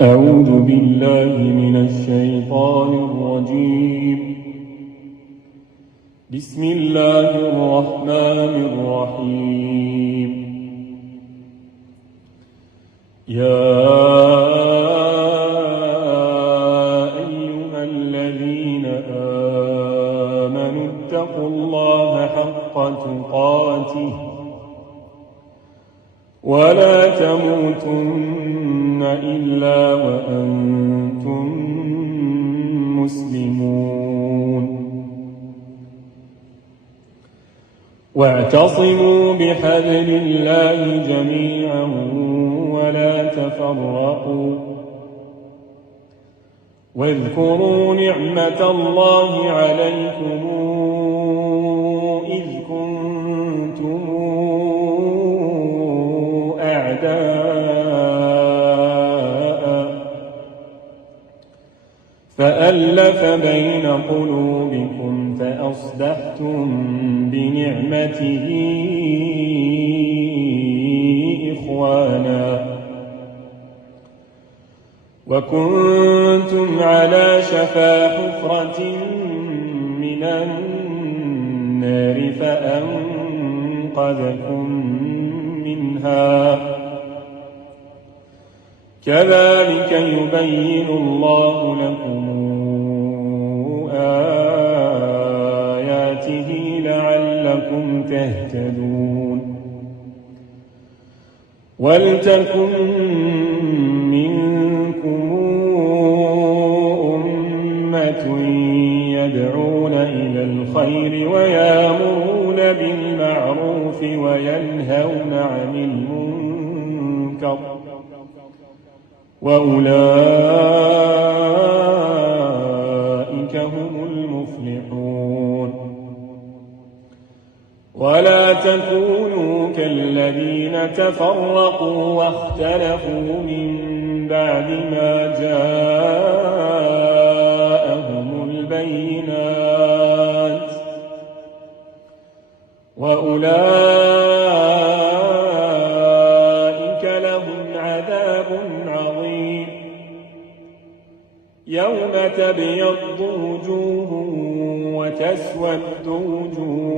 أعوذ بالله من الشيطان الرجيم. بسم الله الرحمن الرحيم. يا أيها الذين آمنوا اتقوا الله حق تقاته ولا تموتن إلا وأنتم مسلمون. واعتصموا بحبل الله جميعا ولا تفرقوا واذكروا نعمة الله عليكم إذ كنتم أعداء فألف بين قلوبكم فأصبحتم بنعمته إخوانا وكنتم على شفا حفرة من النار فأنقذكم منها كذلك يبين الله لكم آياته لعلكم تهتدون. ولتكن منكم أمة يدعون إلى الخير ويأمرون بالمعروف وينهون عن المنكر وأولئك هم المفلحون. ولا تكونوا كالذين تفرقوا واختلفوا من بعد ما جاءهم البينات وأولئك لهم عذاب عظيم. يوم تبيض وجوه وتسود وجوه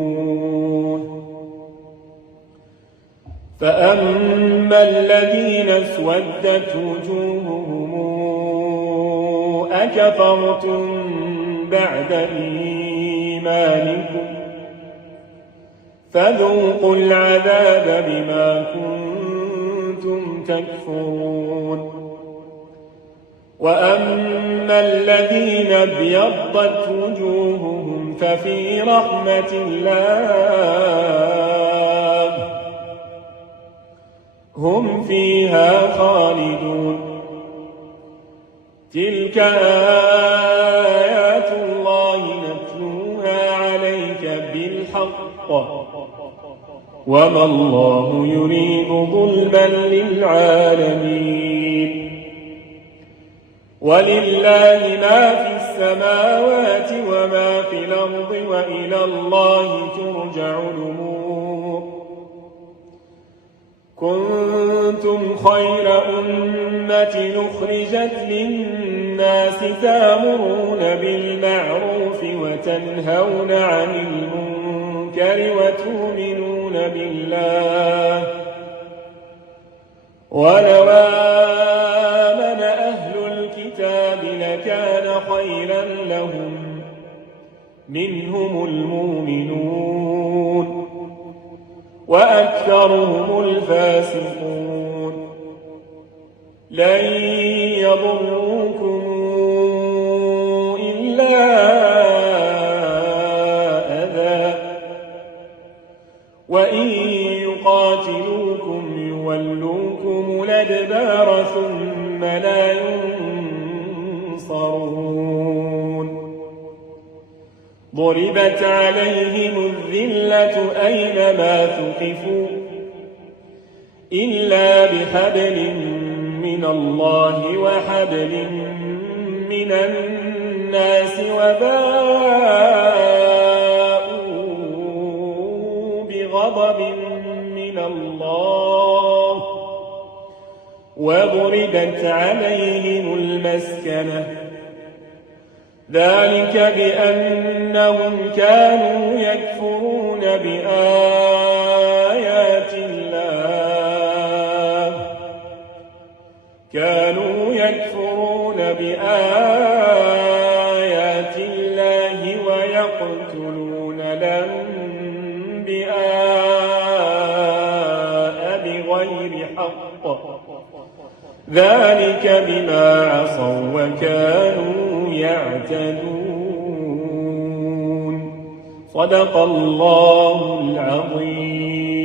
فأما الذين اسودت وجوههم أكفرتم بعد إيمانكم فذوقوا العذاب بما كنتم تكفرون. وأما الذين ابيضت وجوههم ففي رحمة الله هم فيها خالدون. تلك آيات الله نتلوها عليك بالحق وما الله يريد ظلما للعالمين. ولله ما في السماوات وما في الأرض وإلى الله ترجع الأمور. كنتم خير أمة أخرجت للناس تأمرون بالمعروف وتنهون عن المنكر وتؤمنون بالله. ولو آمن أهل الكتاب لكان خيرا لهم منهم المؤمنون وأكثرهم الفاسقون. لن يضروكم إلا أذى وإن يقاتلوكم يولوكم الأدبار ثم لا ينصرون. ضربت عليهم الذلة أينما ثقفوا إلا بحبل من الله وحبل من الناس وباءوا بغضب من الله وضربت عليهم المسكنة ذلك بأنهم كانوا يكفرون بآيات الله ويقتلون الأنبياء بغير حق ذلك بما عصوا وكانوا يعتدون صدق الله العظيم.